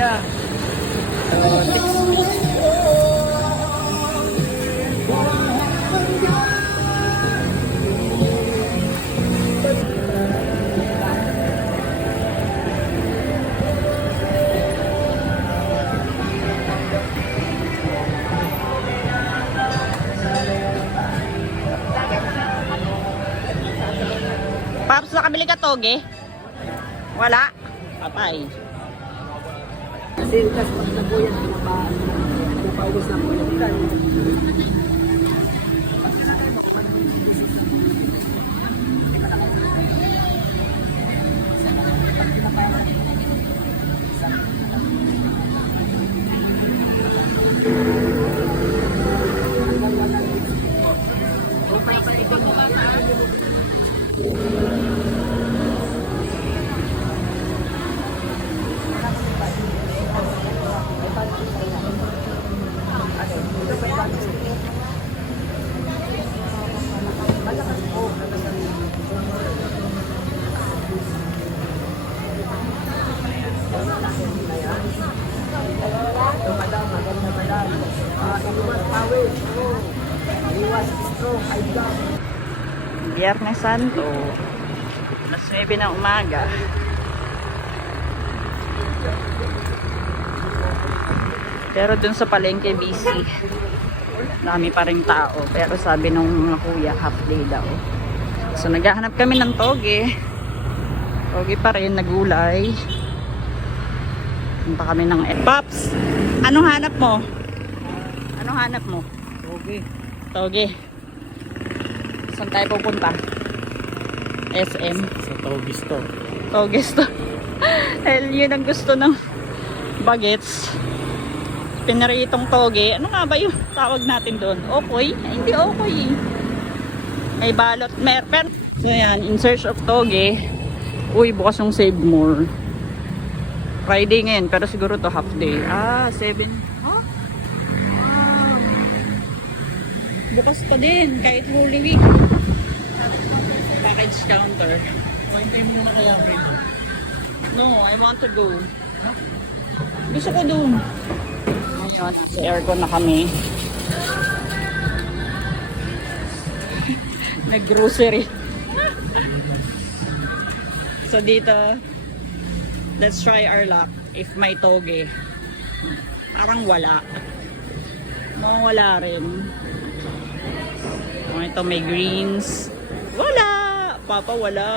niya. So, six- Paps, nakabili ka toge? Wala? Patay. Kasi kas pag nabuyan, tumabaan na. Napaubos na po yung ilan. So, madam, maganda madam. Ah, iwas pawis. Iwas stroke. High blood. Biyernes Santo. Alas 9 ng umaga. Pero dun sa palengke busy. Dami pa rin tao. Pero sabi nung kuya, half day daw. So naghahanap kami ng toge. Toge pa rin, nagulay. Punta kami ng... Pops! Anong hanap mo? Anong hanap mo? Okay. Toge. Saan tayo pupunta? SM. Sa Togis to. Toge to. Hell, yun ang gusto ng bagets. Pinaritong toge. Ano nga ba yung tawag natin doon? Okoy? Ay, hindi okoy eh. May balot. Mer pero, so yan, in search of toge. Uy, bukas yung save more. Friday ngayon, pero siguro to half day. Ah, 7. Huh? Ah. Bukas pa din, kahit Holy Week. Package counter. Hintay mo muna kaya, friend. No, I want to go. Gusto ko doon. Ayun, sa aircon na kami. Nag-grocery. so dito, let's try our luck if may toge. Parang wala. Mukhang wala rin. Oh, ito may greens. Wala! Papa, wala.